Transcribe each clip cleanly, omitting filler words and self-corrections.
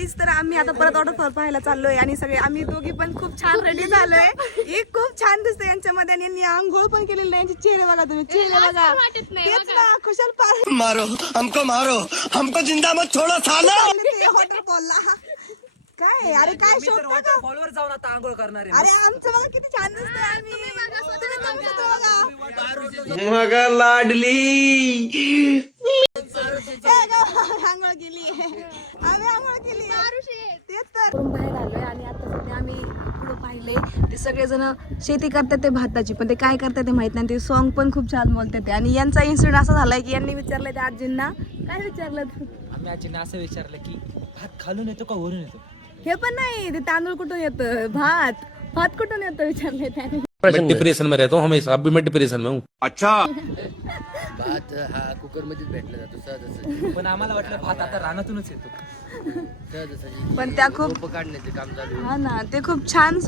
Guys तर आम्ही आता परत वॉटरफॉल पाहायला चाललोय आणि सगळे आम्ही दोघी पण खूप छान रेडी झालोय. एक खूप छान दिसते यांच्यामध्ये आणि यांनी आंघोळ पण केलेली आहे. यांचे चेहरे बघा तुम्ही, चेहरे बघा. तेच ना, खुशाल पार मारो हमको जिंदा मत छोड़ो साला. वॉटरफॉलला काय अरे काय शोध फॉलोवर जाऊन आता आंघोळ करणार आहे. अरे आमचं बघा किती छान दिसतंय. आम्ही तुम्ही बघा मग लाडली आंघोळ केली, आम्ही आंघोळ केली. तेच तर बाहेर आलोय आणि आता सध्या आम्ही पुढे पाहिले ते सगळेजण शेती करतात ते भाताची, पण ते काय करतात ते माहित नाही. ते सॉन्ग पण खूप छान बोलतात ते. आणि यांचा इन्सिडेंट असा झालाय की यांनी विचारलंय त्या आजींना, काय विचारलं आम्ही आजींना असं विचारलं की भात खालून येतो का वरून येतो. हे पण नाही, ते तांदूळ कुठून येतं, भात भात कुठून येतं विचारलंय त्याने. मैं डिप्रेशन में रहता हूँ हमेशा, अब भी मैं डिप्रेशन में हूँ. अच्छा भात हा कुकर मध्येच भेटला जातो सहज पण आम्हाला वाटलं भात आता रानातूनच येतो. सहज पण त्या खूप काढण्याचे काम चालू आहे. हा ना, ते खूप छान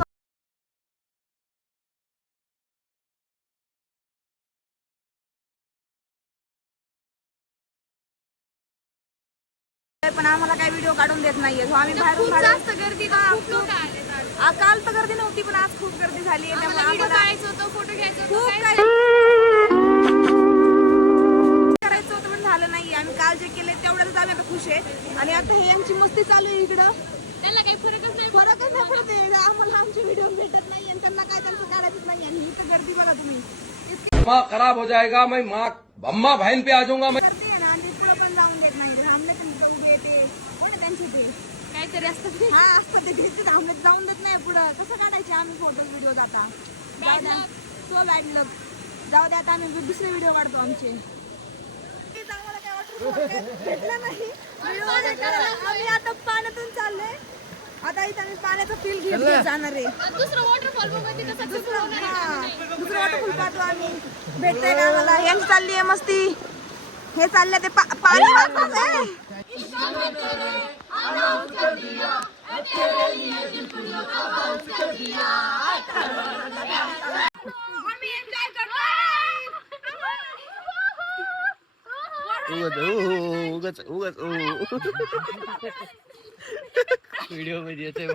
पण आम्हाला काही व्हिडिओ काढून देत नाहीये. सो आम्ही बाहेरून जास्त गर्दी काल तर गर्दी नव्हती, पण आज खूप गर्दी झाली आहे. त्यामुळे आम्हाला फोटो घ्यायचा खूप काही करायचं होतं पण झालं नाही. आम्ही काल जे केले तेवढ्याच आम्ही आता खुश आहे. आणि आता हे यांची मस्ती चालू आहे इकडं, त्यांना काही फरकच नाही पडत आहे. आम्हाला आमचे व्हिडिओ भेटत नाही आणि त्यांना काय त्यांचं काढायचंच नाही. आणि इथं गर्दी बघा तुम्ही, दिमाग खराब हो जाएगा. मैं माँ अम्मा बहन पे आ जाऊंगा. मैं गर्दी आहे ना. आणि पुढं पण जाऊन देत नाही. थांबले पण तिथं उभे ते कोण आहे त्यांचे ते काहीतरी असतं, हा असतं ते भेटते थांबले जाऊन देत नाही पुढं. कसं काढायचे आम्ही फोटो व्हिडिओ आता सो बॅड लक. जाऊ द्या, आता आम्ही दुसरे व्हिडिओ काढतो आमचे. आम्हाला काय वाटत भेटलं नाही व्हिडिओ आम्ही आता पाण्यातून चाललोय. आता इथं आम्ही पाण्याचा फील घेत जाणार आहे. दुसरं वॉटरफॉल पाहतो आम्ही, भेटतंय का आम्हाला. यांची चालली आहे मस्ती, हे चाललंय ते पाणी वाजतंय. उगाच व्हिडिओ मध्ये येते.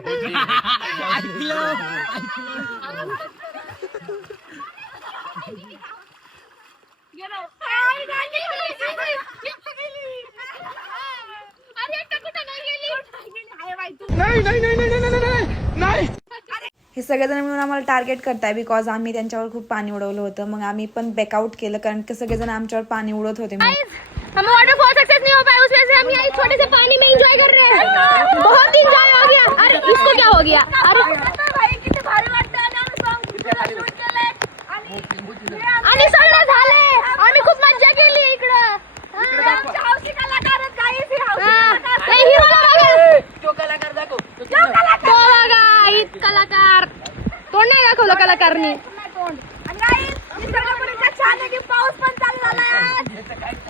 हे सगळेजण मिळून आम्हाला टार्गेट करताय बिकॉज आम्ही त्यांच्यावर खूप पाणी उडवलं होतं. मग आम्ही पण बॅकआउट केलं कारण की सगळेजण आमच्यावर पाणी उडवत होते. हमें वाटरफॉल सक्सेस नहीं हो पाया, उस वजह से हम यहाँ छोटे से पानी में एंजॉय कर रहे हैं. बहुत एंजॉय हो गया. अरे इसको क्या हो गया. अरे किती भारी वाटतं. आणि सगळं झालंय. आम्ही खूप मज्जा केली इकडं. कलाकार तोंड नाही दाखवलं कलाकारनी. पाऊस पण चालू झाला.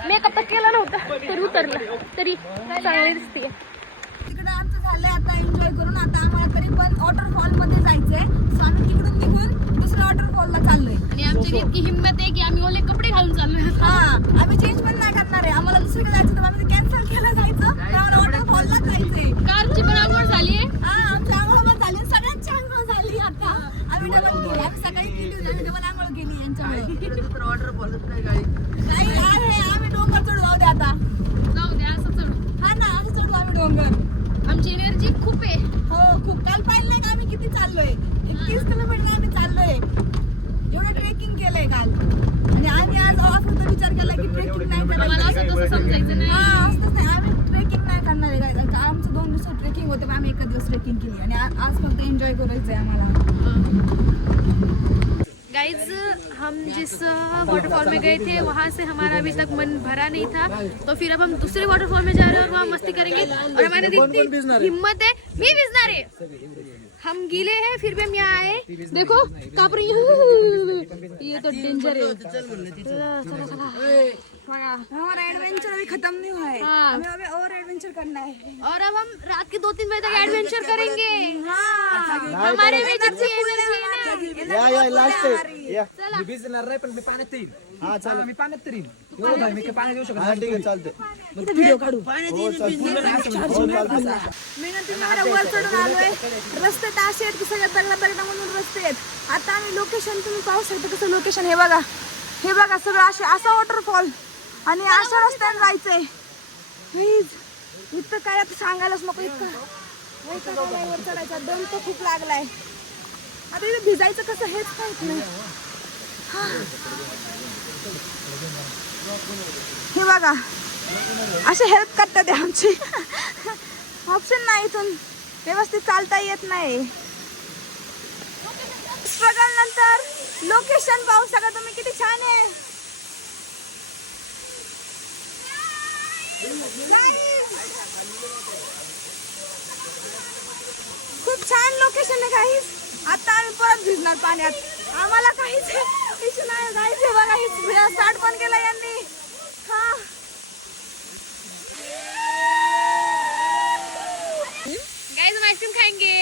मेकअप तर केलं नव्हतं तरी उतरलं, तरी चांगली दिसते. तिकडं आमचं झालंय आता एन्जॉय करून. आता आम्हाला तरी पण वॉटरफॉल मध्ये जायचंय. सो आम्ही तिकडून निघून दुसऱ्या वॉटरफॉलला चाललोय. आणि आमची इतकी हिंमत आहे की आम्ही ओले कपडे घालून चाललोय. हा, आम्ही चेंज पण नाही करणार आहे. आम्हाला दुसरीकडे जायचं तर आम्ही कॅन्सल केलं जायचं. त्यामुळे वॉटरफॉलला जायचंय. कारची पण आंघोळ झाली. हा, आमची आंघोळ पण झाली, सगळ्यांची आंघोळ झाली. आता आम्ही डबल केली. आम्ही सकाळी केली होती, आम्ही डबल आंघोळ केली यांच्यामुळे. वॉटरफॉलच नाही काही नाही आहे, आम्ही डोंगर चढू. जाऊ दे आता, जाऊ द्या असं चढू. हा ना, असं चढू आम्ही डोंगर. आमची एनर्जी खूप आहे. हो खूप. काल पाहिलं नाही का आम्ही किती चाललोय. 31 किलोमीटर आम्ही चाललोय. एवढं ट्रेकिंग केलंय काल. आणि आम्ही आज असं विचार केला की ट्रेकिंग नाही मला करायचं. असं तसं समजायचं नाही. हा, असंच नाही. आम्ही ट्रेकिंग नाही करणार आहे. आमचं 2 दिवस ट्रेकिंग होते, पण आम्ही 1 दिवस ट्रेकिंग केली. आणि आज फक्त एन्जॉय करायचंय आम्हाला. गाइज हम जिस वाटरफॉल में गए थे वहाँ से हमारा अभी तक मन भरा नहीं था, तो फिर अब हम दूसरे वाटरफॉल में जा रहे हैं और वहाँ मस्ती करेंगे. और हमारे इतनी हिम्मत है, मैं भिजना रे. हम गीले हैं फिर भी हम यहाँ आए. देखो कापरी, ये तो डेंजर है. चला चला. हमारा एडवेंचर अभी खत्म नहीं हुआ है, हाँ। हमें अभी और एडवेंचर करना है। और अब हम रात के 2-3 बजे तक एडवेंचर करेंगे। हमारे में जितनी एनर्जी है ना, लास्ट चला भिजणार नाही पण मी पाण्यात येईल मी पाण्यात तरी एवढं आहे, मी काय पाण्यात येऊ शकत नाही. व्हिडिओ काढू मेहनती वर चढून आलोय. रस्ते तर असे आहेत की सगळ्या दगडा म्हणून रस्ते आहेत. आता आम्ही लोकेशन तुम्ही पाहू शकता कसं लोकेशन. हे बघा सगळं असे असा वॉटरफॉल आणि अशा रस्त्याने जायचंय. इतकं काय आता सांगायलाच नको. इतकं वर चढायचा दम तर खूप लागलाय. आता इथे भिजायचं कसं हेच माहित नाही. हे बघा असे हेल्प करतात ते आमची. ऑप्शन नाही, इथून व्यवस्थित चालता येत नाही. स्ट्रगल नंतर लोकेशन पाहू शकता तुम्ही किती छान आहे. खूप छान लोकेशन आहे गाईस. आता आम्ही परत भिजणार पाण्यात. आम्हाला काहीच इश्यू नाही गाईस. हे बघा स्टार्ट पण केलं यांनी. हा गाइस हम आइसक्रीम खाएंगे।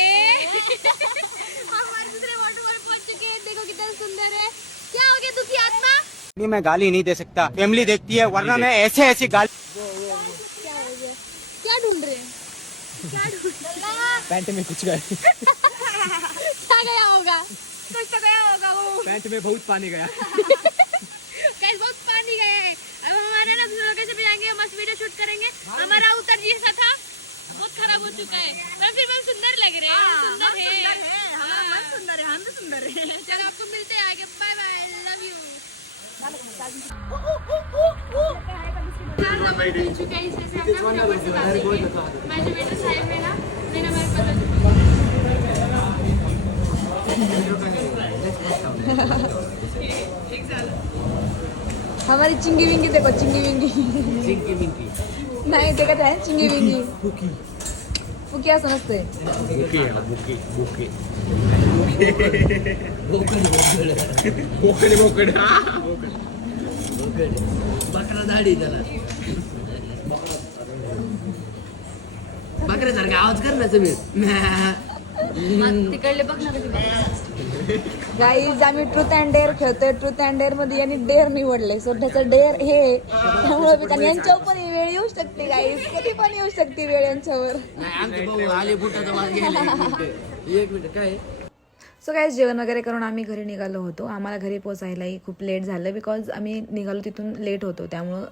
हमारे दूसरे वाटरफॉल पहुंच चुके हैं। देखो कितना सुंदर है। क्या हो गया दुखी आत्मा? नहीं, मैं गाली नहीं दे सकता, फैमिली देखती है, वरना मैं ऐसे गाली। क्या ढूंढ रहे हैं? पॅन्ट में कुछ गया क्या गया होगा? कुछ तो गया होगा वो. पैंट में बहुत पानी गया गाइस बहुत पानी गया है। अब हमारा ना दूसरे लोकेशन पे जाएंगे, मस्त वीडियो शूट करेंगे। हमारा उत्तर जैसा था बहुत खराब हो चुका है, पर फिर भी सुंदर लग रहे हैं। सुंदर है, सुंदर है, हम भी सुंदर है. चलो आपको मिलते हैं आगे। Bye bye, love you. माझे बेटा साहेब है ना, मैंने हमारे पता हमारी चिंगी विंगी देखो. चिंगी विंगी नाही ते काय आहे चिंगी विंगी. फुकी असं नसते. बकरा दाढी त्याला बकऱ्यासारखा आवाज कर ना तुम्ही. तिकडले बघ ना कशी. गाईज आम्ही ट्रूथ अँड डेअर खेळतोय. ट्रूथ अँड डेअर मध्ये यांनी डेअर निवडले. सध्याचं डेअर हे त्यामुळे यांच्यावर पण ही वेळ येऊ शकते गाईज. कधी पण येऊ शकते वेळ यांच्यावर. आमचे भाऊ आले फुटाचा वाज गेला. एक मिनिट काय सो काय जेवण वगैरे करून आम्ही घरी निघालो होतो. आम्हाला घरी पोचायलाही खूप लेट झालं बिकॉज आम्ही निघालो तिथून लेट होतो. त्यामुळं